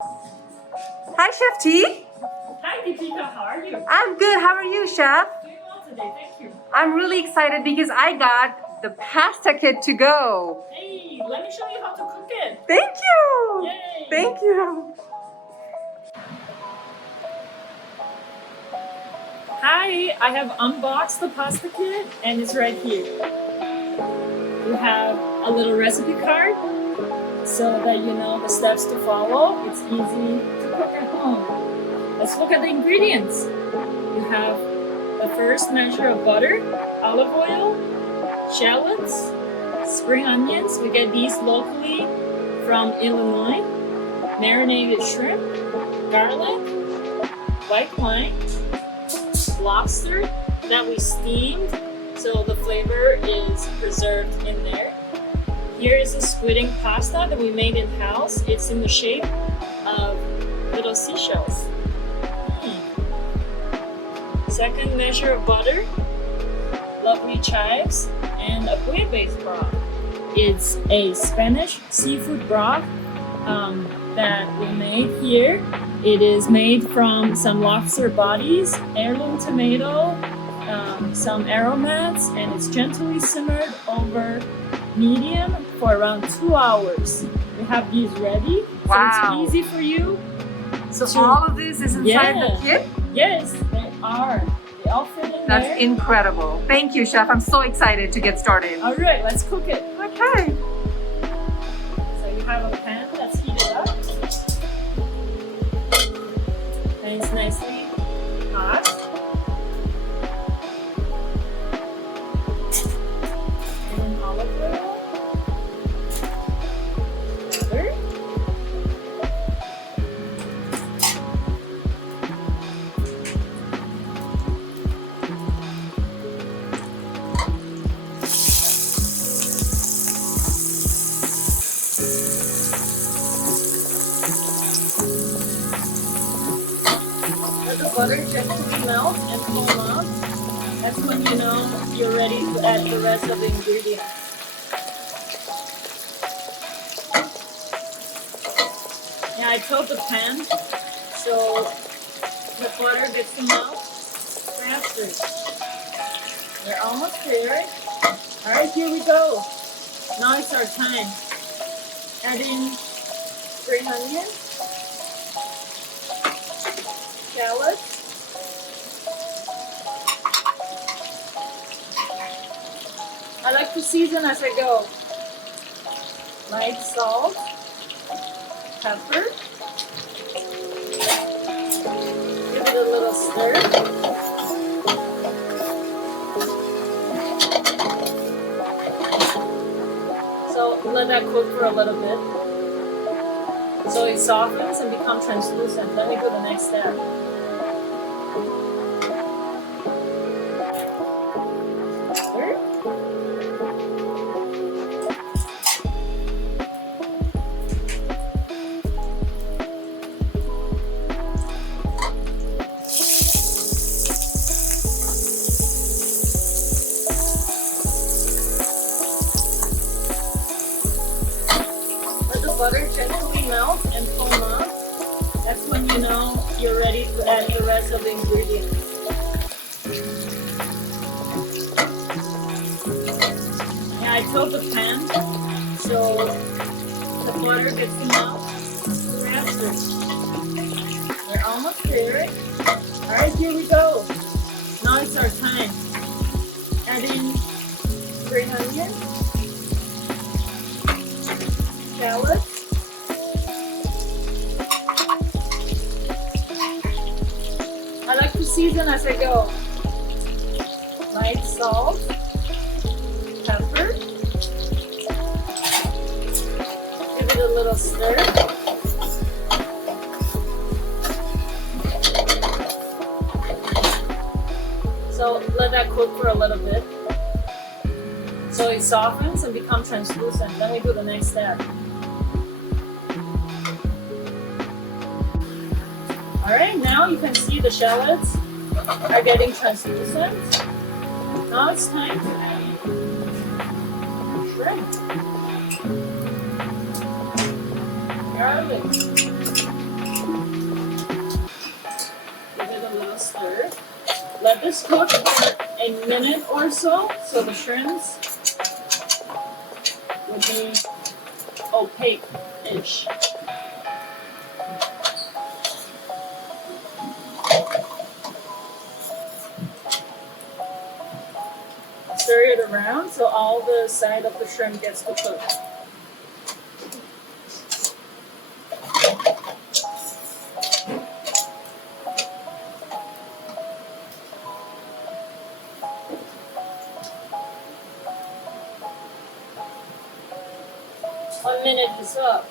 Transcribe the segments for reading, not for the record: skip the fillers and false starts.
Hi, Chef T. Hi, Deepika. How are you? I'm good. How are you, Chef? Doing well today. Thank you. I'm really excited because I got the pasta kit to go. Hey, let me show you how to cook it. Thank you. Yay. Thank you. Hi, I have unboxed the pasta kit and it's right here. We have a little recipe card so that you know the steps to follow. It's easy to cook at home. Let's look at the ingredients. You have the first measure of butter, olive oil, shallots, spring onions. We get these locally from Illinois. Marinated shrimp, garlic, white wine, lobster that we steamed so the flavor is preserved in there. Here is a squidding pasta that we made in-house. It's in the shape of little seashells. Second measure of butter, lovely chives, and a bouillabaisse broth. It's a Spanish seafood broth that we made here. It is made from some lobster bodies, heirloom tomato, some aromats, and it's gently simmered over medium for around 2 hours. We have these ready, Wow. so it's easy for you. So all of this is inside the kit? Yes, they are. They all fit in there. That's incredible. Thank you, Chef. I'm so excited to get started. All right, let's cook it. Okay. So you have a pan that's heated up. And it's nicely hot. And then olive oil. Butter. Let the butter gently melt and foam up. That's when you know you're ready to add the rest of the ingredients. Yeah, I tilt the pan so the butter gets to melt faster. We're almost there. Alright, here we go. Now it's our time. Add in spring onion, shallots, I like to season as I go. Light salt, pepper, give it a little stir. So let that cook for a little bit. So it softens and becomes translucent. Let me do the next step. Butter. Let the butter gently melt and foam up. That's when you know you're ready to add the rest of the ingredients. Yeah, I tilt the pan so the butter gets to melt faster. We're almost there. Alright, here we go. Now it's our time. Add in spring onion, shallots, I like to season as I go. Light salt, pepper, give it a little stir. So let that cook for a little bit. So it softens and becomes translucent. Then we do the next step. Alright, now you can see the shallots are getting translucent. Now it's time to add shrimp, garlic, let this cook for a minute or so the shrimps will be opaque-ish. Stir it around so all the side of the shrimp gets to cook. One minute is up.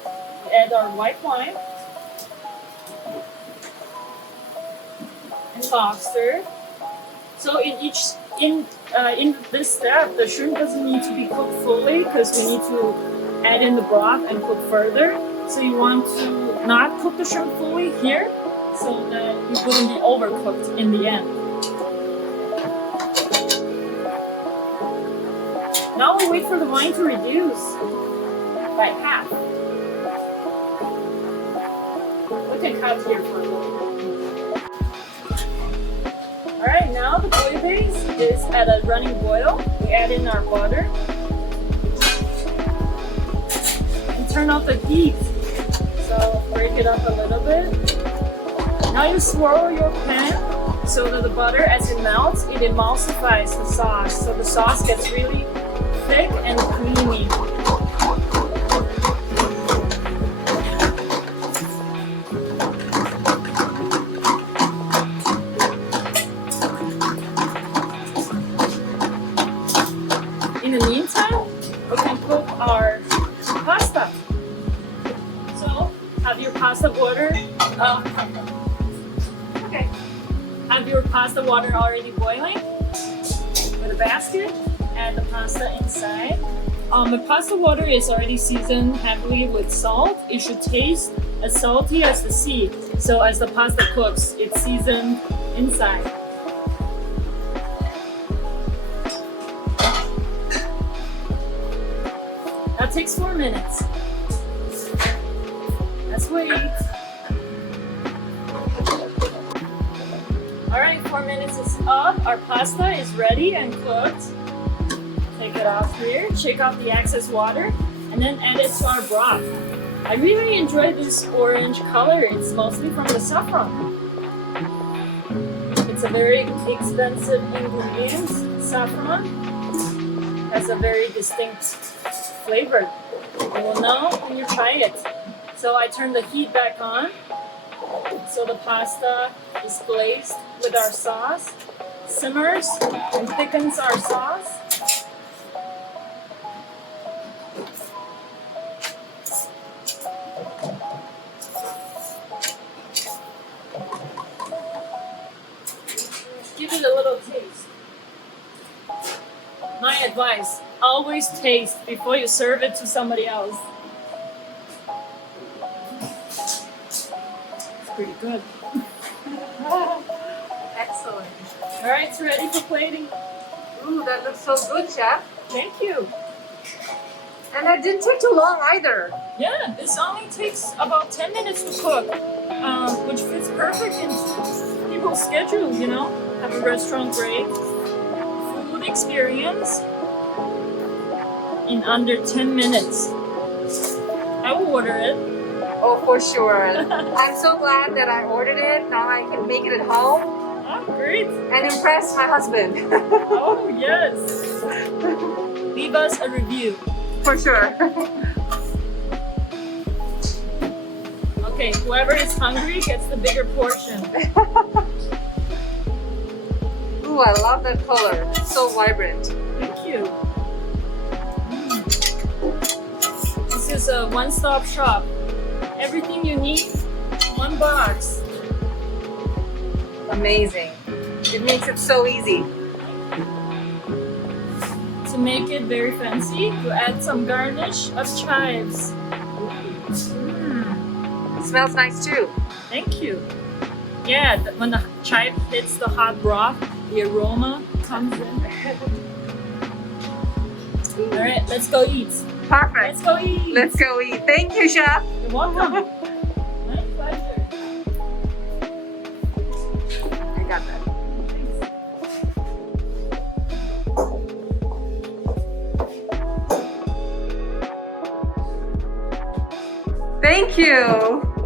We add our white wine and lobster. So in this step, the shrimp doesn't need to be cooked fully because we need to add in the broth and cook further. So you want to not cook the shrimp fully here so that you wouldn't be overcooked in the end. Now we wait for the wine to reduce by half. We can cut here for a little bit. Alright, now the bouillabaisse is at a running boil. We add in our butter. And turn off the heat. So break it up a little bit. Now you swirl your pan so that the butter, as it melts, it emulsifies the sauce. So the sauce gets really thick and creamy. In the meantime, we can cook our pasta. So, have your pasta water. Okay. Have your pasta water already boiling with a basket. Add the pasta inside. The pasta water is already seasoned heavily with salt. It should taste as salty as the sea. So as the pasta cooks, it's seasoned inside. That takes 4 minutes. Let's wait. Alright, 4 minutes is up. Our pasta is ready and cooked. Take it off here, shake off the excess water, and then add it to our broth. I really enjoy this orange color. It's mostly from the saffron. It's a very expensive ingredient. Saffron has a very distinct flavor. You will know when you try it. So I turn the heat back on. So the pasta is glazed with our sauce, simmers and thickens our sauce. Give it a little taste. My advice, always taste before you serve it to somebody else. It's pretty good. Excellent. Alright, it's ready for plating. Ooh, that looks so good, Chef. Thank you. And that didn't take too long either. Yeah, this only takes about 10 minutes to cook, which fits perfect in people's schedule, you know? Have a restaurant grade food experience in under 10 minutes. I will order it. Oh, for sure. I'm so glad that I ordered it. Now I can make it at home Oh, great. and impress my husband. Oh, yes. Leave us a review. For sure. Okay, whoever is hungry gets the bigger portion. Ooh, I love that color. It's so vibrant. Thank you. This is a one-stop shop. Everything you need, one box. Amazing. It makes it so easy. To make it very fancy, you add some garnish of chives. It smells nice too. Thank you. Yeah, when the chive hits the hot broth, the aroma comes in. All right, let's go eat. Perfect. Let's go eat. Let's go eat. Thank you, Chef. You're welcome. My pleasure. I got that. Thanks. Thank you.